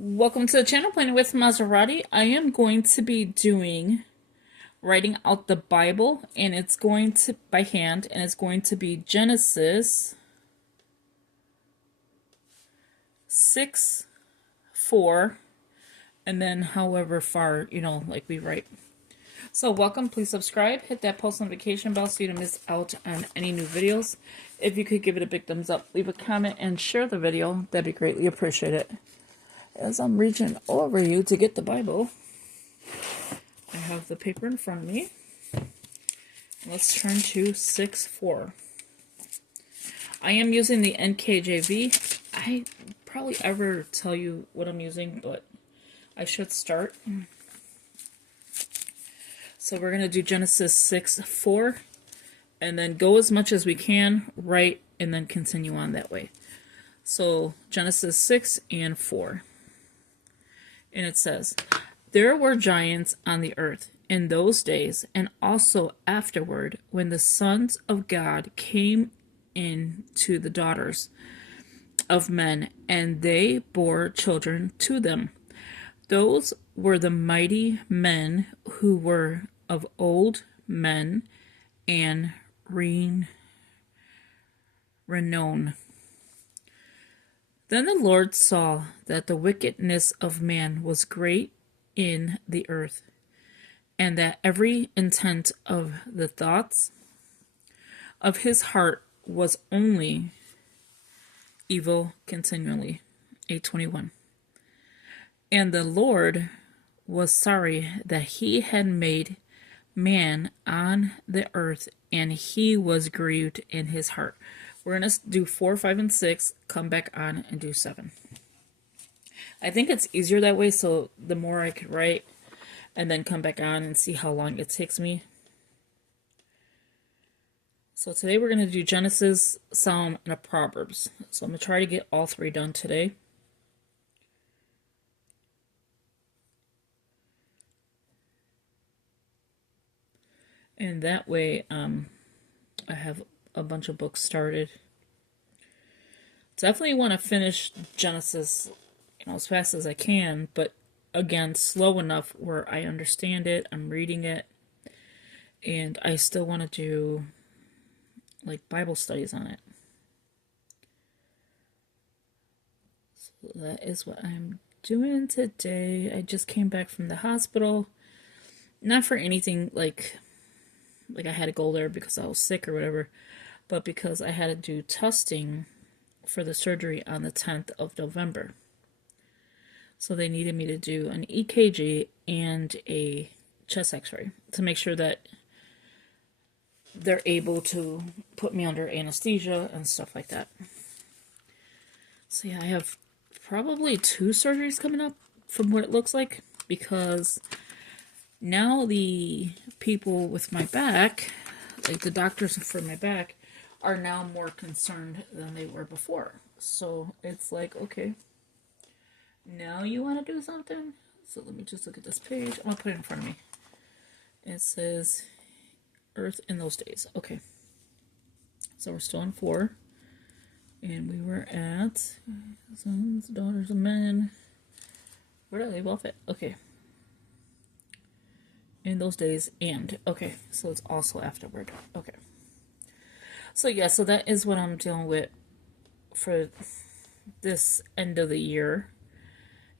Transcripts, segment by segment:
Welcome to the channel, Planning with Maserati. I am going to be writing out the Bible, and it's going to by hand, and it's going to be Genesis 6, 4, and then however far, like we write. So welcome, please subscribe, hit that post notification bell so you don't miss out on any new videos. If you could give it a big thumbs up, leave a comment, and share the video, that'd be greatly appreciated. As I'm reaching over you to get the Bible, I have the paper in front of me. Let's turn to 6:4. I am using the NKJV. I probably ever tell you what I'm using, but I should start. So we're going to do Genesis 6:4, and then go as much as we can, write, and then continue on that way. So Genesis 6 and 4. And it says, "There were giants on the earth in those days, and also afterward, when the sons of God came in to the daughters of men, and they bore children to them. Those were the mighty men who were of old men and renown. Then the Lord saw that the wickedness of man was great in the earth, and that every intent of the thoughts of his heart was only evil continually." 8:21. "And the Lord was sorry that he had made man on the earth, and he was grieved in his heart." We're going to do 4, 5, and 6, come back on and do 7. I think it's easier that way, so the more I could write and then come back on and see how long it takes me. So today we're going to do Genesis, Psalm, and a Proverbs. So I'm going to try to get all 3 done today. And that way I have a bunch of books started. Definitely want to finish Genesis, as fast as I can, but again, slow enough where I understand it, I'm reading it, and I still want to do like Bible studies on it. So that is what I'm doing today. I just came back from the hospital. Not for anything like I had to go there because I was sick or whatever, but because I had to do testing for the surgery on the 10th of November. So they needed me to do an EKG and a chest x-ray to make sure that they're able to put me under anesthesia and stuff like that. So yeah, I have probably 2 surgeries coming up from what it looks like, because now the people with my back, like the doctors for my back, are now more concerned than they were before. So it's like, okay, now you want to do something? So let me just look at this page. I'm going to put it in front of me. It says Earth in those days. Okay. So we're still on 4. And we were at sons, daughters of men. Where did I leave off at? Okay. In those days, and okay, so it's also afterward. Okay. So yeah, so that is what I'm dealing with for this end of the year,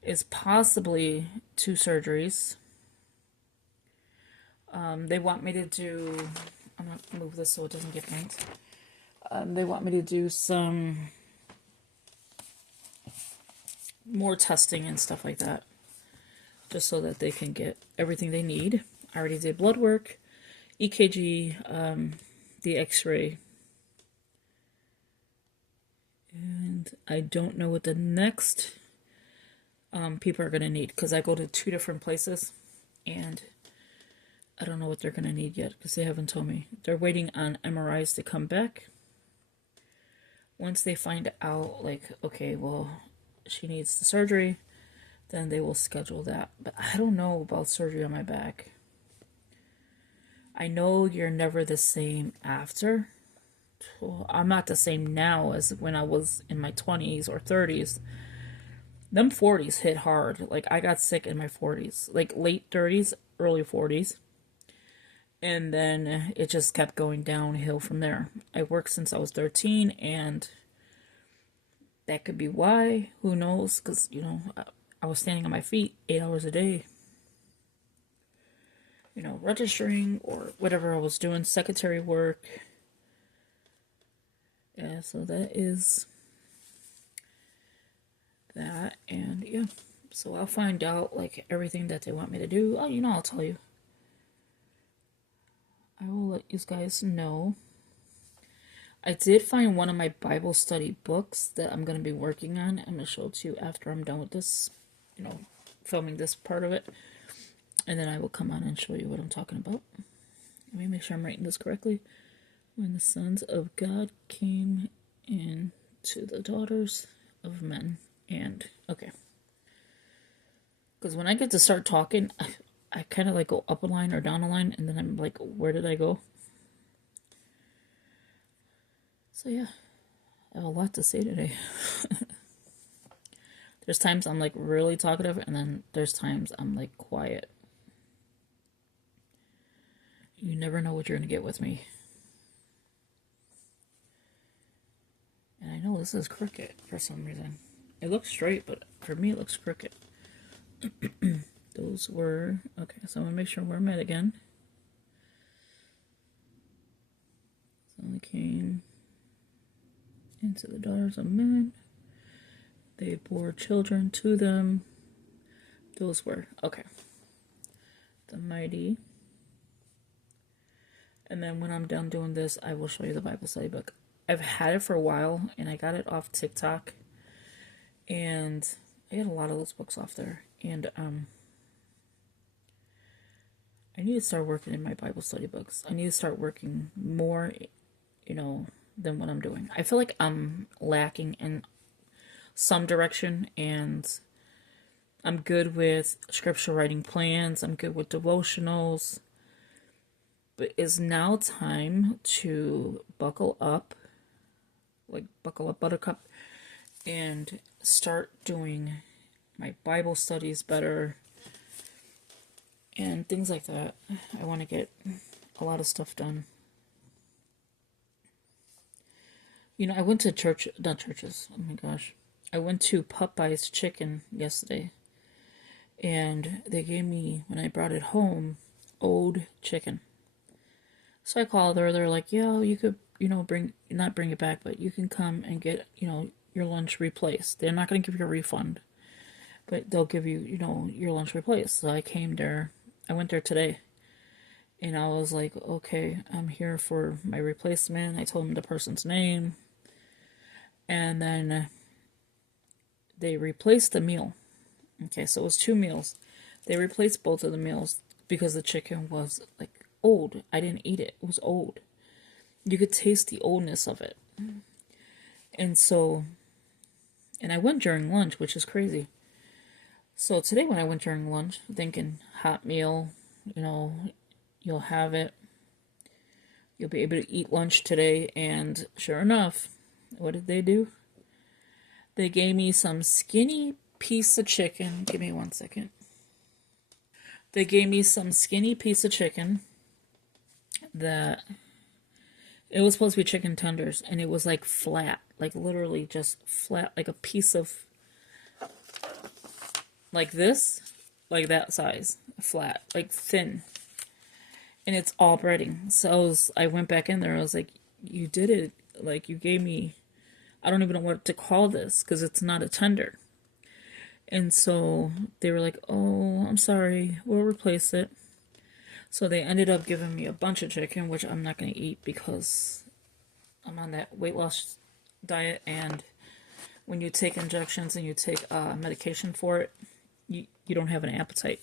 is possibly 2 surgeries. They want me to do, I'm going to move this so it doesn't get bent. They want me to do some more testing and stuff like that, just so that they can get everything they need. I already did blood work, EKG, the x-ray, and I don't know what the next people are going to need, because I go to 2 different places, and I don't know what they're going to need yet, because they haven't told me. They're waiting on MRIs to come back. Once they find out, like, okay, well, she needs the surgery, then they will schedule that. But I don't know about surgery on my back. I know you're never the same after. Well, I'm not the same now as when I was in my 20s or 30s. them 40s hit hard. Like, I got sick in my 40s, like late 30s, early 40s. And then it just kept going downhill from there. I worked since I was 13, and that could be why. Who knows? Because, I was standing on my feet 8 hours a day, registering or whatever I was doing, secretary work. Yeah, so that is that. And yeah, so I'll find out like everything that they want me to do. Oh, I'll tell you. I will let you guys know. I did find one of my Bible study books that I'm going to be working on. I'm going to show it to you after I'm done with this, filming this part of it. And then I will come on and show you what I'm talking about. Let me make sure I'm writing this correctly. When the sons of God came in to the daughters of men. And, okay. Because when I get to start talking, I kind of like go up a line or down a line, and then I'm like, where did I go? So yeah, I have a lot to say today. There's times I'm like really talkative, and then there's times I'm like quiet. You never know what you're going to get with me. And I know this is crooked for some reason. It looks straight, but for me it looks crooked. Those were... Okay, so I'm going to make sure we're met again. So they came into the daughters of men. They bore children to them. Those were... Okay. The mighty. And then when I'm done doing this, I will show you the Bible study book. I've had it for a while, and I got it off TikTok. And I get a lot of those books off there. And I need to start working in my Bible study books. I need to start working more, than what I'm doing. I feel like I'm lacking in some direction, and I'm good with scripture writing plans. I'm good with devotionals. But it's now time to buckle up, like buckle up buttercup, and start doing my Bible studies better and things like that. I want to get a lot of stuff done. I went to not churches, oh my gosh. I went to Popeye's Chicken yesterday, and they gave me, when I brought it home, old chicken. So I called her. They're like, yeah, you could, not bring it back, but you can come and get, your lunch replaced. They're not going to give you a refund, but they'll give you, your lunch replaced. So I came there. I went there today, and I was like, okay, I'm here for my replacement. I told them the person's name, and then they replaced the meal. Okay, so it was 2 meals. They replaced both of the meals because the chicken was like old. I didn't eat it. It was old. You could taste the oldness of it. And I went during lunch, which is crazy. So today when I went during lunch, thinking hot meal, you'll have it. You'll be able to eat lunch today. And sure enough, what did they do? They gave me some skinny piece of chicken. Give me 1 second. They gave me some skinny piece of chicken that it was supposed to be chicken tenders, and it was like flat, like literally just flat, like a piece of like this, like that size, flat, like thin, and it's all breading. So I went back in there. I was like, you did it. Like, you gave me, I don't even know what to call this because it's not a tender. And so they were like, oh, I'm sorry, we'll replace it. So they ended up giving me a bunch of chicken, which I'm not going to eat because I'm on that weight loss diet. And when you take injections and you take medication for it, you don't have an appetite.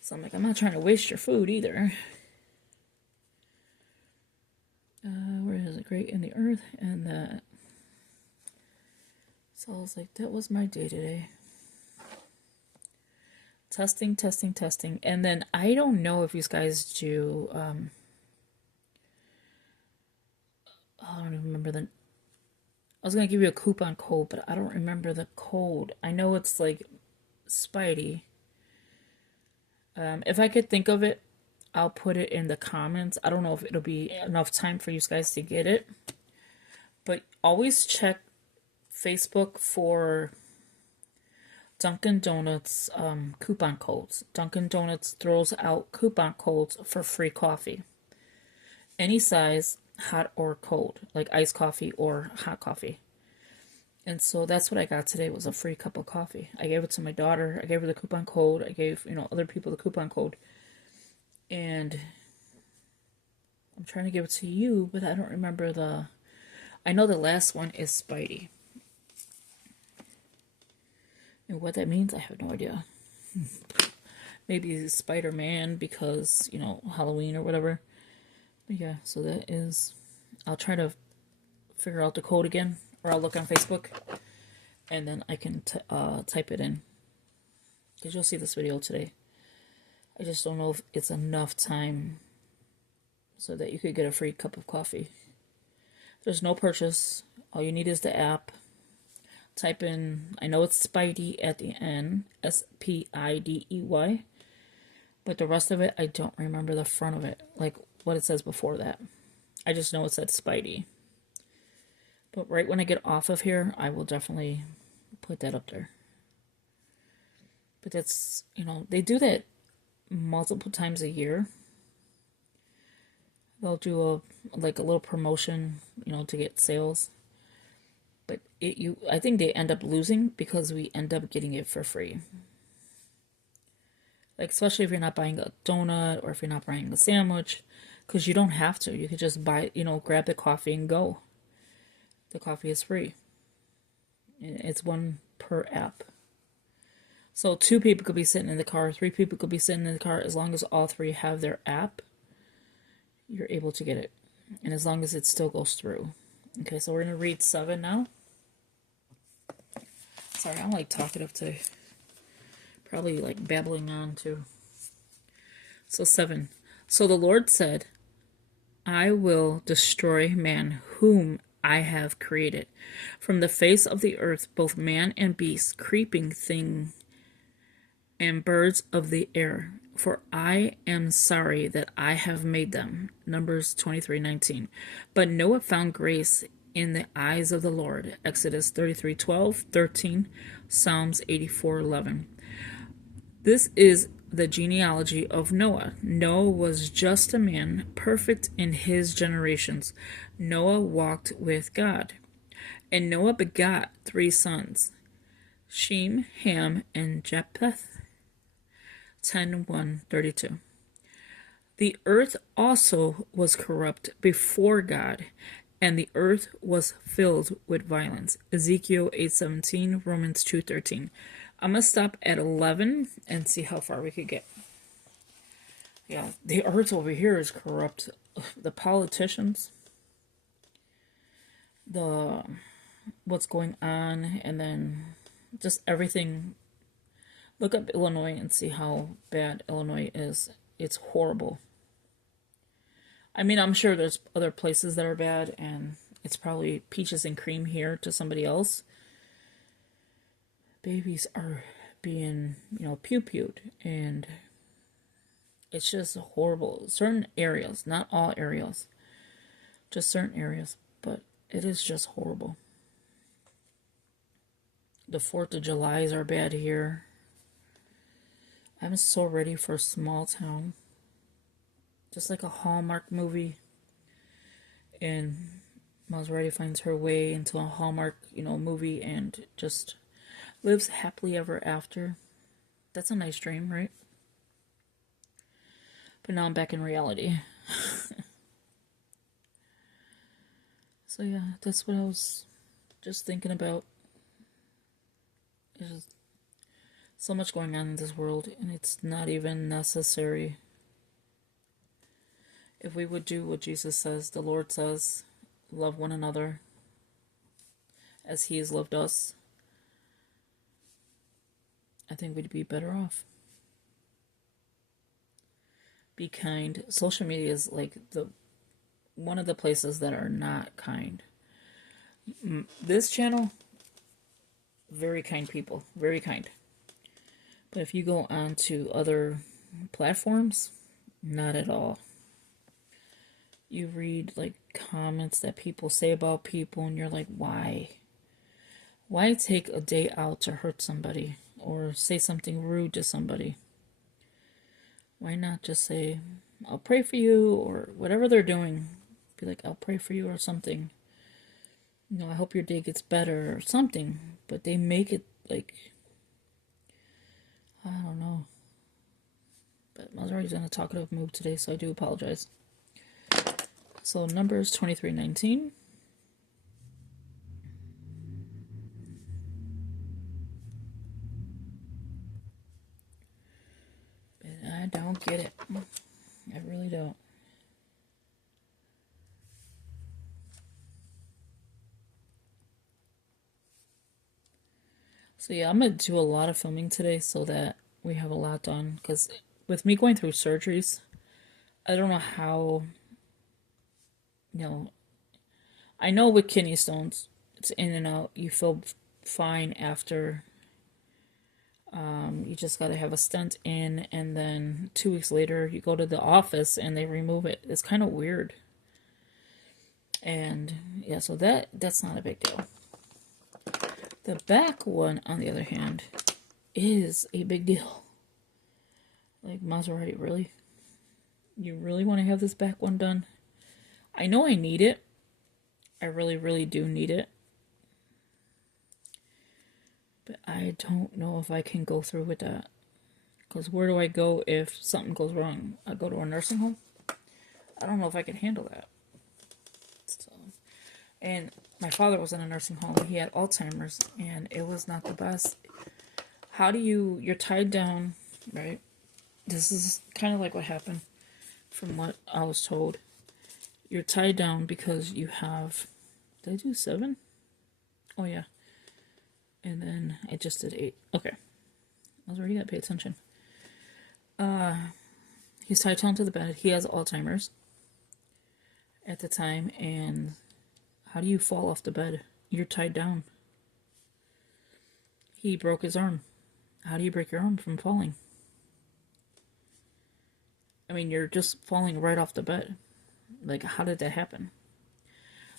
So I'm like, I'm not trying to waste your food either. Where is it? Great in the earth. And that. So I was like, that was my day today. Testing. And then I don't know if you guys do, I don't even remember I was gonna give you a coupon code, but I don't remember the code. I know it's like Spidey. If I could think of it, I'll put it in the comments. I don't know if it'll be enough time for you guys to get it, but always check Facebook for Dunkin' Donuts coupon codes. Dunkin' Donuts throws out coupon codes for free coffee. Any size, hot or cold, like iced coffee or hot coffee. And so that's what I got today, was a free cup of coffee. I gave it to my daughter. I gave her the coupon code. I gave, other people the coupon code. And I'm trying to give it to you, but I don't remember I know the last one is Spidey. And what that means, I have no idea. Maybe Spider-Man because, Halloween or whatever. But yeah, so that is... I'll try to figure out the code again, or I'll look on Facebook, and then I can type it in. Because you'll see this video today. I just don't know if it's enough time so that you could get a free cup of coffee. There's no purchase. All you need is the app. Type in, I know it's Spidey at the end, Spidey, but the rest of it, I don't remember the front of it, like what it says before that. I just know it said Spidey. But right when I get off of here, I will definitely put that up there. But that's, they do that multiple times a year. They'll do a little promotion, to get sales. But I think they end up losing because we end up getting it for free. Like, especially if you're not buying a donut or if you're not buying a sandwich, because you don't have to. You could just buy, grab the coffee and go. The coffee is free. It's one per app. So 2 people could be sitting in the car, 3 people could be sitting in the car. As long as all 3 have their app, you're able to get it. And as long as it still goes through. Okay, so we're going to read 7 now. Sorry, I'm talkative today. Probably babbling on too. So 7. So the Lord said, I will destroy man whom I have created. From the face of the earth, both man and beast, creeping thing, and birds of the air. For I am sorry that I have made them. Numbers 23:19. But Noah found grace in the eyes of the Lord. Exodus 33:12, 13, Psalms 84:11. This is the genealogy of Noah. Noah was just a man, perfect in his generations. Noah walked with God. And Noah begot 3 sons, Shem, Ham, and Japheth. 10:1-32. The earth also was corrupt before God, and the earth was filled with violence. Ezekiel 8:17, Romans 2:13. I'm going to stop at 11 and see how far we could get. Yeah, the earth over here is corrupt. The politicians, what's going on, and then just everything. Look up Illinois and see how bad Illinois is. It's horrible. I mean, I'm sure there's other places that are bad, and it's probably peaches and cream here to somebody else. Babies are being, pew-pewed, and it's just horrible. Certain areas, not all areas, just certain areas, but it is just horrible. The 4th of Julys are bad here. I'm so ready for a small town. Just like a Hallmark movie. And Maserati finds her way into a Hallmark, movie and just lives happily ever after. That's a nice dream, right? But now I'm back in reality. So yeah, that's what I was just thinking about. There's just so much going on in this world, and it's not even necessary. If we would do what Jesus says, the Lord says, love one another as He has loved us, I think we'd be better off. Be kind. Social media is one of the places that are not kind. This channel, very kind people, very kind. But if you go on to other platforms, not at all. You read like comments that people say about people and you're like, why? Why take a day out to hurt somebody or say something rude to somebody? Why not just say, I'll pray for you, or whatever they're doing? Be like, I'll pray for you or something. You know, I hope your day gets better or something. But they make it like, I don't know. But I was already in a talkative mood today, so I do apologize. So Numbers 23:19. And I don't get it. I really don't. So yeah, I'm going to do a lot of filming today so that we have a lot done. Because with me going through surgeries, I don't know how, you know, I know with kidney stones, it's in and out. You feel fine after. You just got to have a stent in, and then 2 weeks later, you go to the office and they remove it. It's kind of weird. And yeah, so that's not a big deal. The back one, on the other hand, is a big deal. Like, Maserati, really? You really want to have this back one done? I know I need it. I really, really do need it. But I don't know if I can go through with that. Because where do I go if something goes wrong? I go to a nursing home? I don't know if I can handle that. So, and my father was in a nursing home. He had Alzheimer's, and it was not the best. How do you're tied down, right? This is kind of like what happened from what I was told. You're tied down because you have, did I do 7? Oh yeah. And then I just did 8. Okay. I was already gonna pay attention. He's tied down to the bed. He has Alzheimer's at the time, and how do you fall off the bed? You're tied down. He broke his arm. How do you break your arm from falling? I mean, you're just falling right off the bed. Like, how did that happen?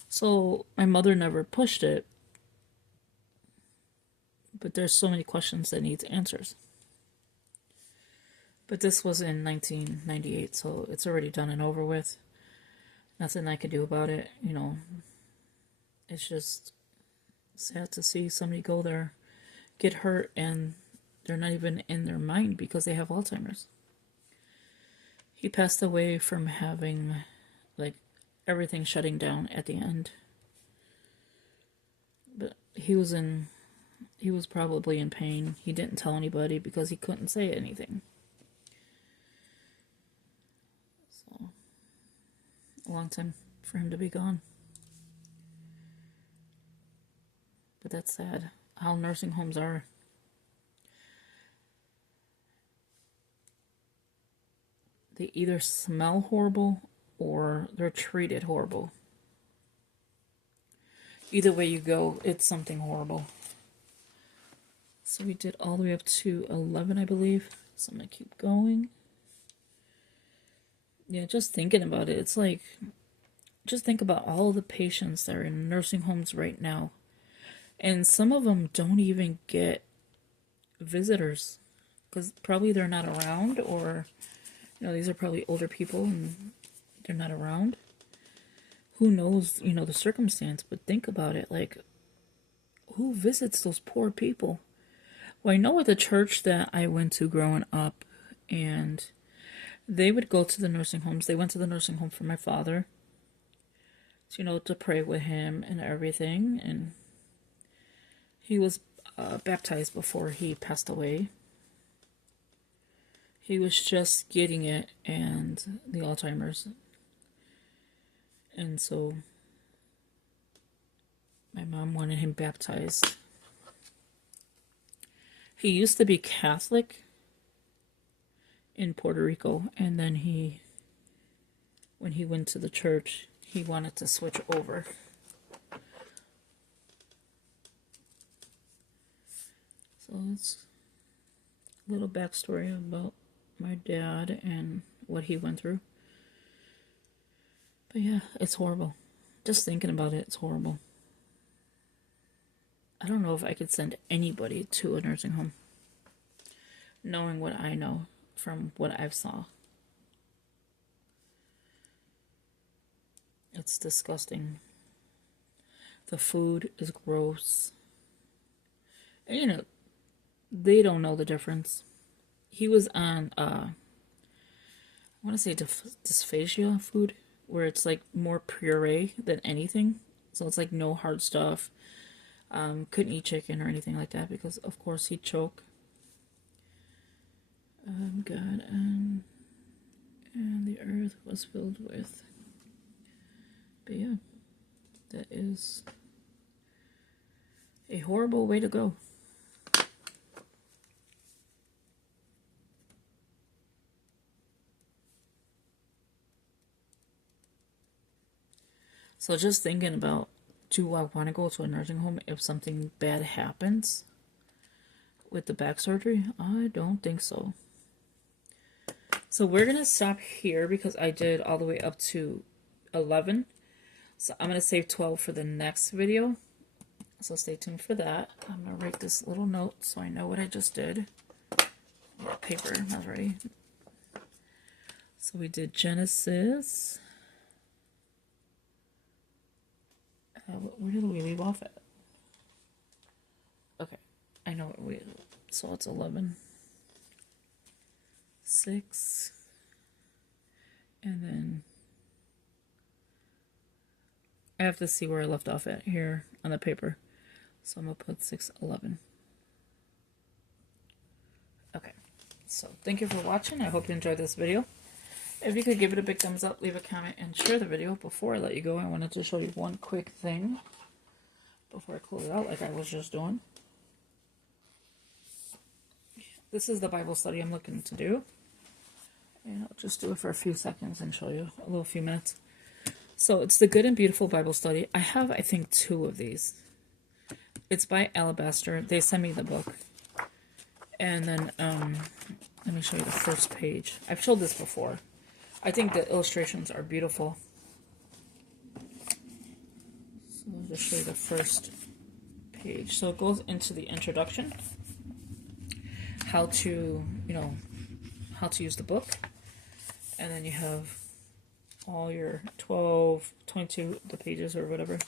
So, my mother never pushed it, but there's so many questions that needs answers. But this was in 1998, so it's already done and over with. Nothing I could do about it, you know. It's just sad to see somebody go there, get hurt, and they're not even in their mind because they have Alzheimer's. He passed away from having, like, everything shutting down at the end. But he was probably in pain. He didn't tell anybody because he couldn't say anything. So, a long time for him to be gone. But that's sad. How nursing homes are. They either smell horrible or they're treated horrible. Either way you go, it's something horrible. So we did all the way up to 11, I believe. So I'm going to keep going. Yeah, just thinking about it, it's like, just think about all the patients that are in nursing homes right now. And some of them don't even get visitors because probably they're not around, or, you know, these are probably older people and they're not around. Who knows, you know, the circumstance, but think about it. Like, who visits those poor people? Well, I know with the church that I went to growing up, and they would go to the nursing homes. They went to the nursing home for my father, you know, to pray with him and everything. And he was baptized before he passed away. He was just getting it and the Alzheimer's. And so my mom wanted him baptized. He used to be Catholic in Puerto Rico, and then when he went to the church, he wanted to switch over. So it's a little backstory about my dad and what he went through. But yeah, it's horrible. Just thinking about it, it's horrible. I don't know if I could send anybody to a nursing home, knowing what I know from what I've saw. It's disgusting. The food is gross. And, you know, they don't know the difference. He was on, I want to say dysphagia food, where it's like more puree than anything. So it's like no hard stuff. Couldn't eat chicken or anything like that because, of course, he'd choke. God, and the earth was filled with. But yeah, that is a horrible way to go. So just thinking about, do I want to go to a nursing home if something bad happens with the back surgery? I don't think so. So we're going to stop here because I did all the way up to 11. So I'm going to save 12 for the next video. So stay tuned for that. I'm going to write this little note so I know what I just did. Yeah, paper, not ready. So we did Genesis. Where did we leave off at? Okay, I know what we. So it's 11. 6. And then I have to see where I left off at here on the paper. So I'm going to put 6:11. Okay, so thank you for watching. I hope you enjoyed this video. If you could give it a big thumbs up, leave a comment, and share the video. Before I let you go, I wanted to show you one quick thing before I close it out like I was just doing. This is the Bible study I'm looking to do. And I'll just do it for a few seconds and show you a few minutes. So it's the Good and Beautiful Bible Study. I have, I think, 2 of these. It's by Alabaster. They sent me the book. And then, let me show you the first page. I've showed this before. I think the illustrations are beautiful. So I'll just show you the first page. So it goes into the introduction. How to, how to use the book. And then you have all your 12, 22, the pages or whatever.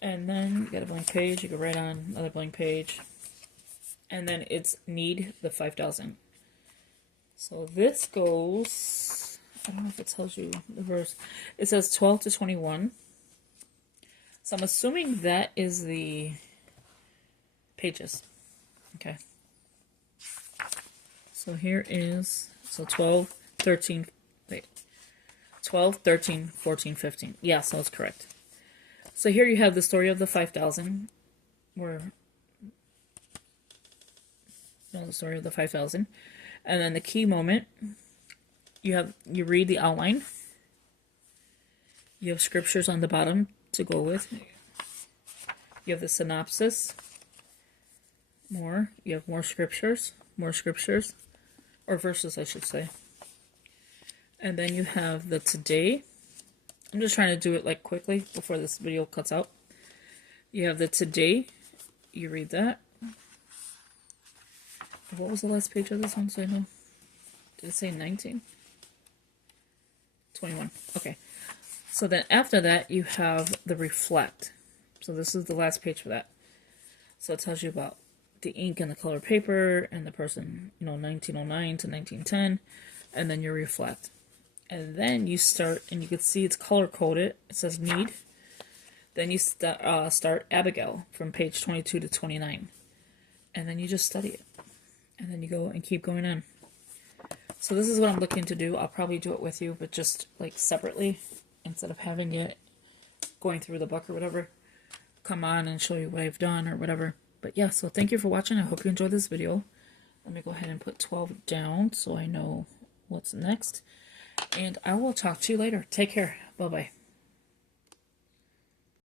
And then you got a blank page. You can write on another blank page. And then it's Need the 5,000. So this goes, I don't know if it tells you the verse. It says 12 to 21. So I'm assuming that is the pages. Okay. So here is, 12, 13, 12, 13, 14, 15. Yeah, so it's correct. So here you have the story of the 5,000, where, the story of the 5,000. And then the key moment, you read the outline. You have scriptures on the bottom to go with. You have the synopsis. You have more scriptures, or verses, I should say. And then you have the today. I'm just trying to do it like quickly before this video cuts out. You have the today. You read that. What was the last page of this one? So I know. Did it say 19? 21. Okay. So then after that, you have the reflect. So this is the last page for that. So it tells you about the ink and the color paper and the person, 1909 to 1910. And then you reflect. And then you start, and you can see it's color-coded. It says Need. Then you start Abigail from page 22 to 29. And then you just study it. And then you go and keep going on. So this is what I'm looking to do. I'll probably do it with you, but just like separately, instead of having it going through the book or whatever. Come on and show you what I've done or whatever. But yeah, so thank you for watching. I hope you enjoyed this video. Let me go ahead and put 12 down so I know what's next. And I will talk to you later. Take care. Bye-bye.